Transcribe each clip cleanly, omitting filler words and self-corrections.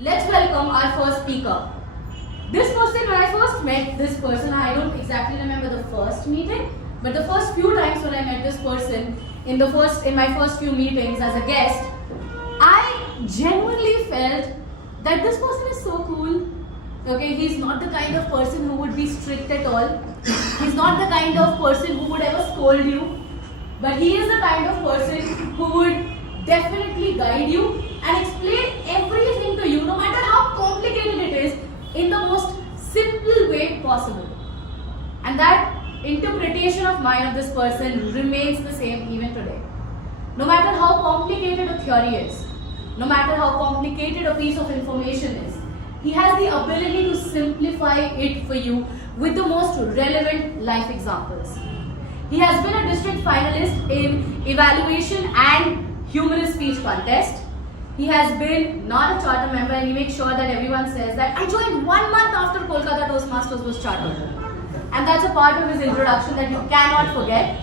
Let's welcome our first speaker. This person, when I first met this person, I don't exactly remember the first meeting, but the first few times when I met this person in my first few meetings as a guest, I genuinely felt that this person is so cool. Okay, he's not the kind of person who would be strict at all. He's not the kind of person who would ever scold you, but he is the kind of person who would definitely guide you and explain everything to you, no matter how complicated it is, in the most simple way possible. And that interpretation of mine of this person remains the same even today. No matter how complicated a theory is, no matter how complicated a piece of information is, he has the ability to simplify it for you with the most relevant life examples. He has been a district finalist in evaluation and humorous speech contest. He has been not a charter member, and he makes sure that everyone says that I joined 1 month after Kolkata Toastmasters was chartered. And that's a part of his introduction that you cannot forget.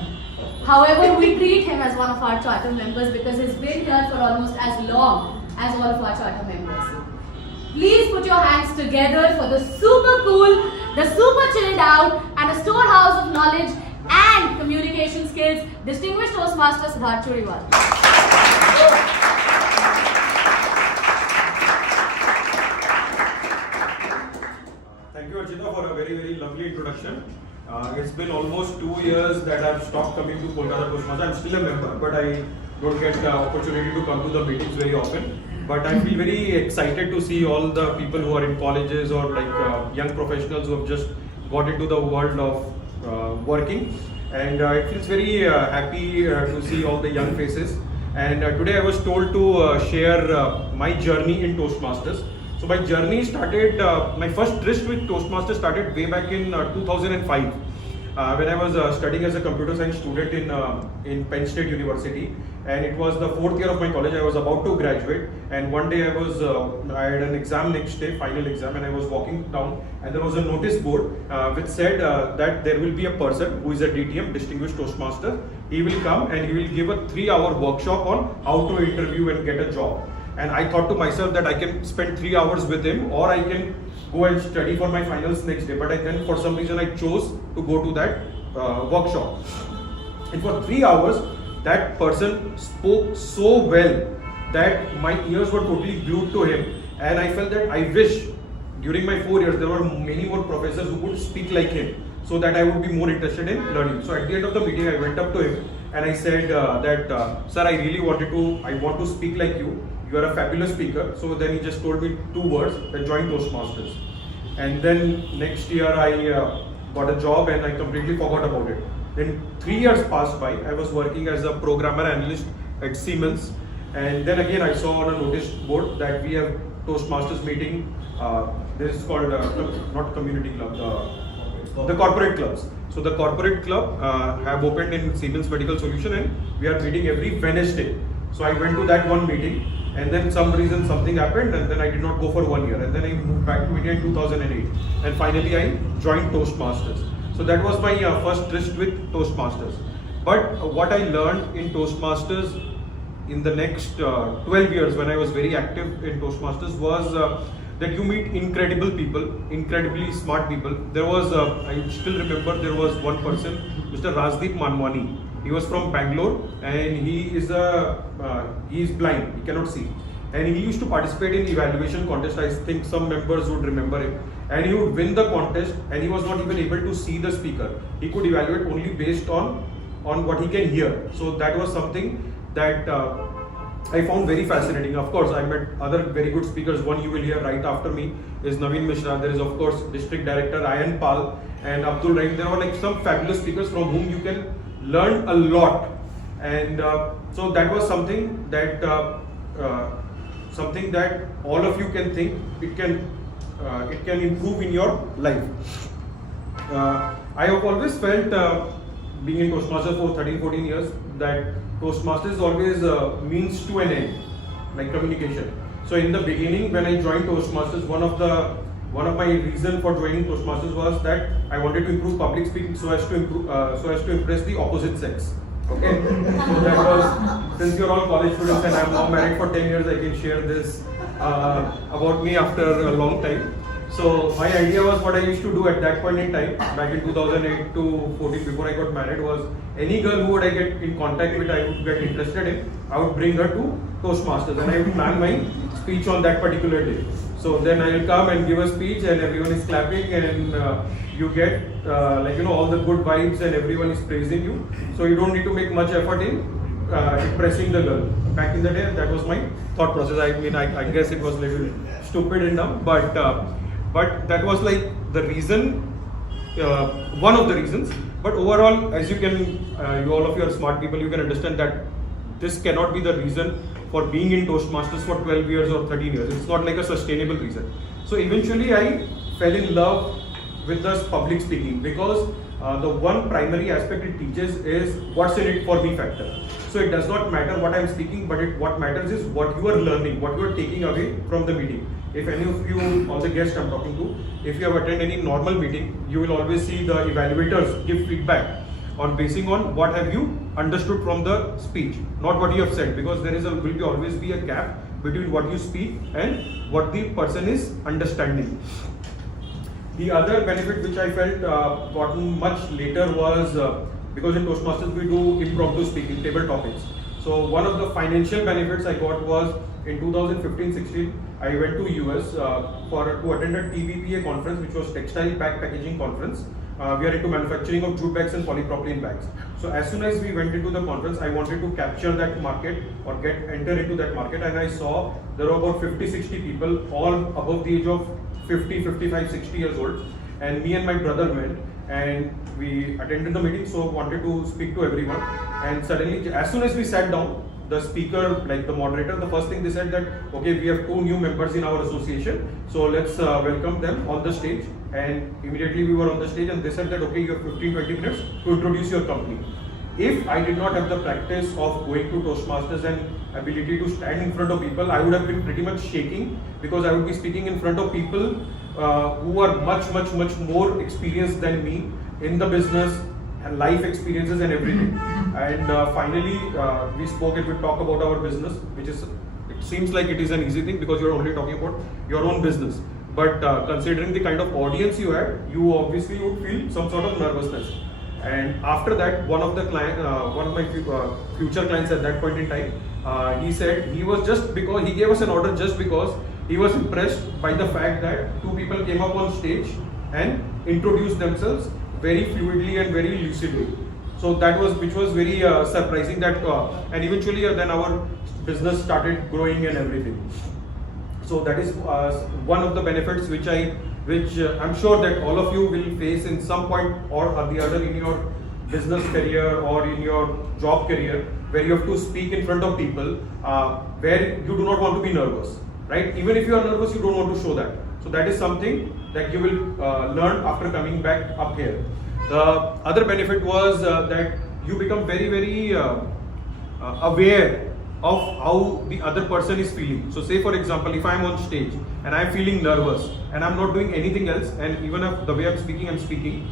However, we treat him as one of our charter members because he's been here for almost as long as all of our charter members. Please put your hands together for the super cool, the super chilled out, and a storehouse of knowledge and communication skills, distinguished Toastmaster Siddhartha Churiwal. Thank you, Archita, for a very lovely introduction. It's been almost 2 years that I've stopped coming to Kolkata Toastmasters. I'm still a member, but I don't get the opportunity to come to the meetings very often. But I feel very excited to see all the people who are in colleges or young professionals who have just got into the world of working. And it feels very happy to see all the young faces. And today I was told to share my journey in Toastmasters. So my journey started, my first tryst with Toastmasters started way back in 2005 when I was studying as a computer science student in Penn State University, and it was the 4th year of my college. I was about to graduate, and one day I had an exam next day, final exam, and I was walking down, and there was a notice board which said that there will be a person who is a DTM, Distinguished Toastmaster. He will come and he will give a 3-hour workshop on how to interview and get a job. And I thought to myself that I can spend 3 hours with him, or I can go and study for my finals next day. But then for some reason I chose to go to that workshop. And for 3 hours, that person spoke so well that my ears were totally glued to him. And I felt that I wish during my 4 years there were many more professors who could speak like him, so that I would be more interested in learning. So at the end of the meeting, I went up to him and I said sir, I want to speak like you. You are a fabulous speaker. So then he just told me 2 words, that join Toastmasters. And then next year I got a job and I completely forgot about it. Then 3 years passed by. I was working as a programmer analyst at Siemens. And then again I saw on a notice board that we have Toastmasters meeting. This is called not community club, the corporate clubs. So the corporate club have opened in Siemens Medical Solution, and we are meeting every Wednesday. So I went to that one meeting, and then some reason something happened, and then I did not go for 1 year, and then I moved back to India in 2008, and finally I joined Toastmasters. So that was my first tryst with Toastmasters. But what I learned in Toastmasters in the next 12 years when I was very active in Toastmasters was that you meet incredible people, incredibly smart people. There was, I still remember, there was one person, Mr. Rajdeep Manwani. He was from Bangalore, and he is blind, he cannot see. And he used to participate in evaluation contest. I think some members would remember him. And he would win the contest, and he was not even able to see the speaker. He could evaluate only based on what he can hear. So that was something that I found very fascinating. Of course, I met other very good speakers. One you will hear right after me is Naveen Mishra. There is of course District Director Ayan Pal and Abdul Rahim. There are some fabulous speakers from whom you can learn a lot. And so that was something that all of you can think it can improve in your life. I have always felt, being in Toastmasters for 13-14 years, that Toastmasters is always means to an end, like communication. So in the beginning, when I joined Toastmasters, one of my reason for joining Toastmasters was that I wanted to improve public speaking so as to impress the opposite sex. Okay, so that was, since you're all college students and I'm now married for 10 years, I can share this about me after a long time. So my idea was, what I used to do at that point in time, back in 2008 to 14, before I got married, was any girl who would I get in contact with, I would get interested in, I would bring her to Toastmasters and I would plan my speech on that particular day. So then I will come and give a speech and everyone is clapping and you get all the good vibes and everyone is praising you. So you don't need to make much effort in impressing the girl. Back in the day, that was my thought process. I mean, I guess it was a little stupid and dumb, but that was like the reason, one of the reasons. But overall, as you can, all of you are smart people, you can understand that this cannot be the reason for being in Toastmasters for 12 years or 13 years. It's not like a sustainable reason. So eventually I fell in love with the public speaking because the one primary aspect it teaches is what's in it for me factor. So it does not matter what I'm speaking, but what matters is what you are learning, what you are taking away from the meeting. If any of you, all the guests I'm talking to, if you have attended any normal meeting, you will always see the evaluators give feedback on basing on what have you understood from the speech, not what you have said, because there will always be a gap between what you speak and what the person is understanding. The other benefit which I felt gotten much later was because in Toastmasters we do impromptu speaking, table topics. So one of the financial benefits I got was in 2015-16, I went to US to attend a TBPA conference, which was Textile Bag Packaging Conference. We are into manufacturing of jute bags and polypropylene bags. So as soon as we went into the conference, I wanted to capture that market or enter into that market, and I saw there were about 50-60 people, all above the age of 50, 55, 60 years old, and me and my brother went and we attended the meeting, so wanted to speak to everyone. And suddenly, as soon as we sat down, the speaker, like the moderator, the first thing they said that, okay, we have 2 new members in our association, so let's welcome them on the stage. And immediately we were on the stage and they said that, okay, you have 15-20 minutes to introduce your company. If I did not have the practice of going to Toastmasters and ability to stand in front of people, I would have been pretty much shaking, because I would be speaking in front of people who are much more experienced than me in the business and life experiences and everything. And finally, we spoke and we talked about our business, which is, it seems like it is an easy thing because you're only talking about your own business. But considering the kind of audience you had, you obviously would feel some sort of nervousness. And after that, one of my future clients at that point in time, he said he gave us an order just because he was impressed by the fact that 2 people came up on stage and introduced themselves very fluidly and very lucidly. So which was very surprising. That and eventually then our business started growing and everything. So that is one of the benefits which I'm sure that all of you will face in some point or the other in your business career or in your job career, where you have to speak in front of people, where you do not want to be nervous, right? Even if you are nervous, you don't want to show that. So that is something that you will learn after coming back up here. The other benefit was that you become very aware of how the other person is feeling. So say for example, if I am on stage and I am feeling nervous and I am not doing anything else, and even if the way I am speaking,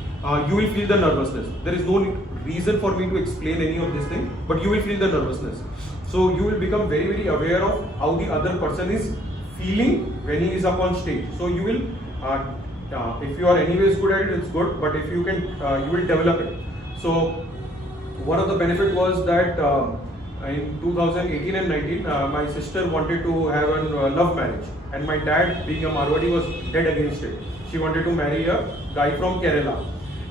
you will feel the nervousness. There is no reason for me to explain any of this thing, but you will feel the nervousness. So you will become very aware of how the other person is feeling when he is up on stage. So you will, if you are anyways good at it, it's good, but if you can, you will develop it. So one of the benefit was that in 2018 and 19, my sister wanted to have a love marriage, and my dad, being a Marwadi, was dead against it. She wanted to marry a guy from Kerala,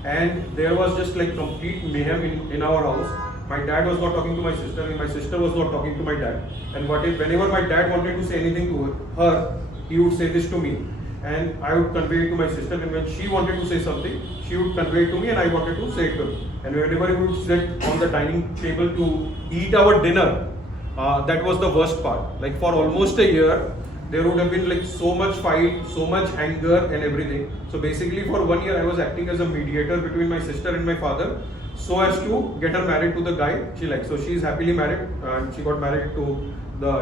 and there was just like complete mayhem in our house. My dad was not talking to my sister, and my sister was not talking to my dad. And whenever my dad wanted to say anything to her, he would say this to me, and I would convey it to my sister. And when she wanted to say something, she would convey it to me, and I wanted to say it to her. And whenever we would sit on the dining table to eat our dinner, that was the worst part. Like for almost a year, there would have been like so much fight, so much anger and everything. So basically for 1 year, I was acting as a mediator between my sister and my father, so as to get her married to the guy she likes. So she is happily married, and she got married to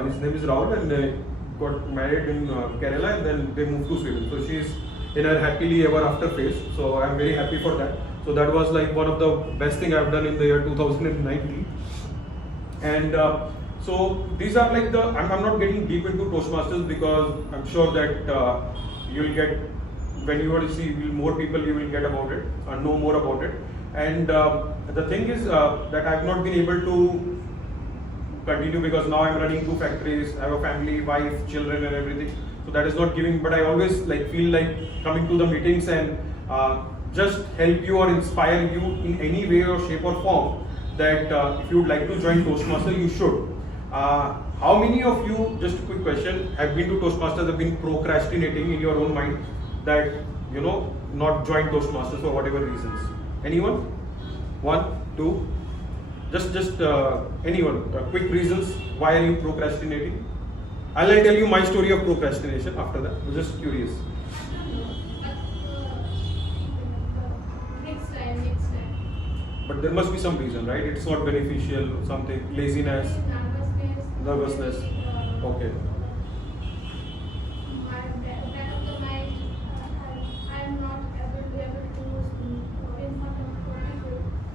his name is Rahul, and they got married in Kerala, and then they moved to Sweden. So she is in her happily ever after phase. So I am very happy for that. So that was like one of the best thing I have done in the year 2019. And So these are like I'm not getting deep into Toastmasters because I'm sure that you'll get, when you will see more people, you will get about it and know more about it. And the thing is that I've not been able to continue because now I'm running 2 factories, I have a family, wife, children and everything. So that is not giving, but I always like feel like coming to the meetings and just help you or inspire you in any way or shape or form that if you would like to join Toastmasters, you should. How many of you, just a quick question, have been to Toastmasters, have been procrastinating in your own mind that, you know, not join Toastmasters for whatever reasons? Anyone? 1, 2? Just anyone? Quick reasons. Why are you procrastinating? I'll tell you my story of procrastination after that. I'm just curious. Next time. But there must be some reason, right? It's not beneficial, something, laziness, nervousness. Okay.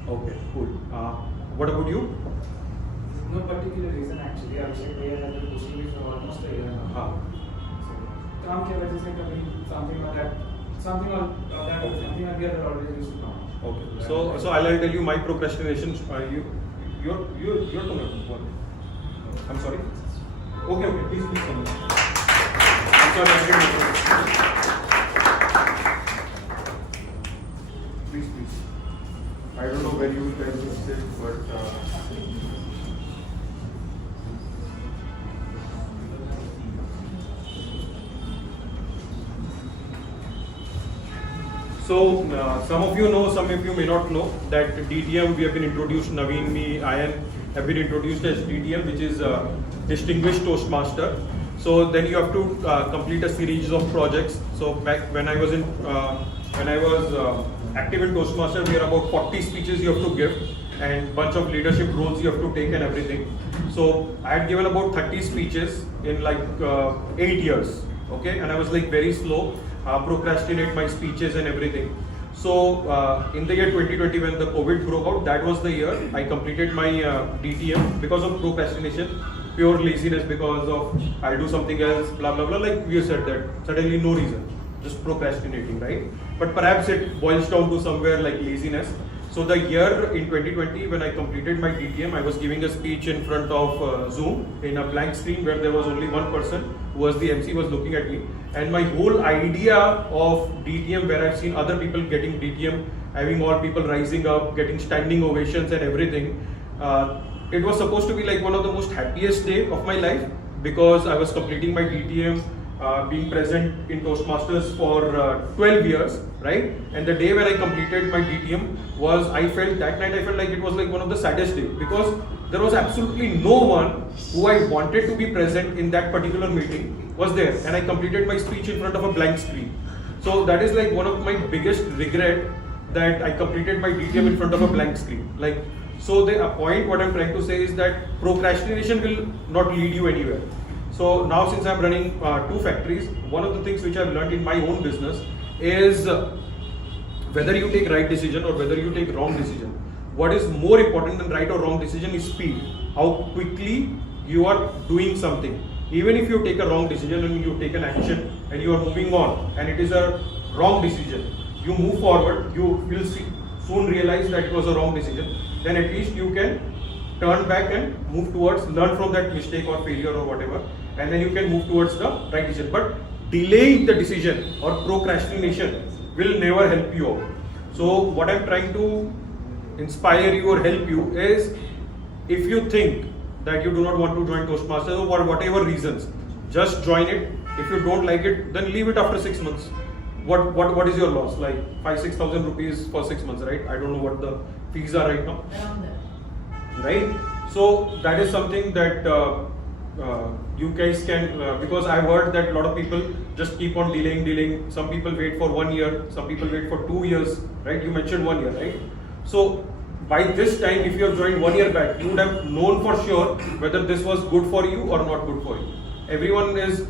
Okay, cool. What about you? No particular reason actually. Abhishek Bhaiya has been pushing me for almost a year now. So, काम की वजह से कभी something or that, something or the other always used to come. Okay. So I'll tell you my procrastination. You're coming. What? I'm sorry. Okay. Please come. I'm sorry. I didn't. Please. I don't know when you will tell this thing, but. So some of you know, some of you may not know that DTM we have been introduced. Naveen, me, Ayan have been introduced as DTM, which is Distinguished Toastmaster. So then you have to complete a series of projects. So back when I was active in Toastmaster, we are about 40 speeches you have to give and bunch of leadership roles you have to take and everything. So I had given about 30 speeches in like 8 years. Okay, and I was like very slow. Procrastinate my speeches and everything. So in the year 2020 when the COVID broke out, that was the year I completed my DTM because of procrastination, pure laziness because of I'll do something else, blah blah blah, like you said that, suddenly no reason, just procrastinating, right? But perhaps it boils down to somewhere like laziness. So the year in 2020 when I completed my DTM, I was giving a speech in front of Zoom in a blank screen where there was only one person who was the MC, was looking at me. And my whole idea of DTM, where I've seen other people getting DTM, having all people rising up, getting standing ovations and everything, it was supposed to be like one of the most happiest day of my life because I was completing my DTM, being present in Toastmasters for 12 years, right? And the day when I completed my DTM was, that night I felt like it was like one of the saddest days because there was absolutely no one who I wanted to be present in that particular meeting was there, and I completed my speech in front of a blank screen. So that is like one of my biggest regret, that I completed my DTM in front of a blank screen. Like, so the point what I'm trying to say is that procrastination will not lead you anywhere. So now since I'm running 2 factories, one of the things which I've learned in my own business is whether you take right decision or whether you take wrong decision. What is more important than right or wrong decision is speed. How quickly you are doing something. Even if you take a wrong decision and you take an action and you are moving on and it is a wrong decision, you move forward, you will soon realize that it was a wrong decision, then at least you can turn back and move towards, learn from that mistake or failure or whatever, and then you can move towards the right decision. But delaying the decision or procrastination will never help you out. So what I'm trying to inspire you or help you is, if you think that you do not want to join Toastmasters or for whatever reasons, just join it. If you don't like it, then leave it after 6 months. What is your loss? Like 5,000-6,000 rupees for 6 months, right? I don't know what the fees are right now. Right? So that is something that you guys can, because I've heard that a lot of people just keep on delaying. Some people wait for 1 year, some people wait for 2 years, right? You mentioned 1 year, right? So by this time, if you have joined 1 year back, you would have known for sure whether this was good for you or not good for you. Everyone is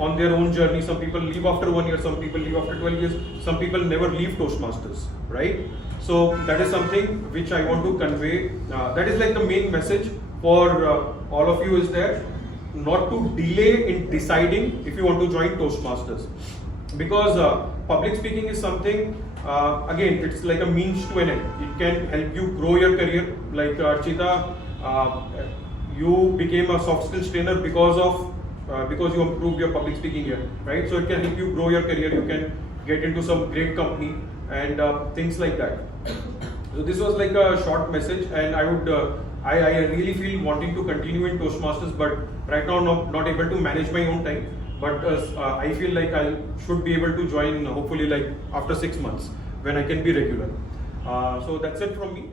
on their own journey. Some people leave after 1 year, some people leave after 12 years, some people never leave Toastmasters, right? So that is something which I want to convey. That is like the main message for all of you is there, not to delay in deciding if you want to join Toastmasters, because public speaking is something, again, it's like a means to an end. It can help you grow your career. Like Archita, you became a soft skills trainer because you improved your public speaking here, right? So it can help you grow your career. You can get into some great company and things like that. So this was like a short message, and I would, I really feel wanting to continue in Toastmasters, but right now not able to manage my own time. But I feel like I should be able to join hopefully like after 6 months when I can be regular. So that's it from me.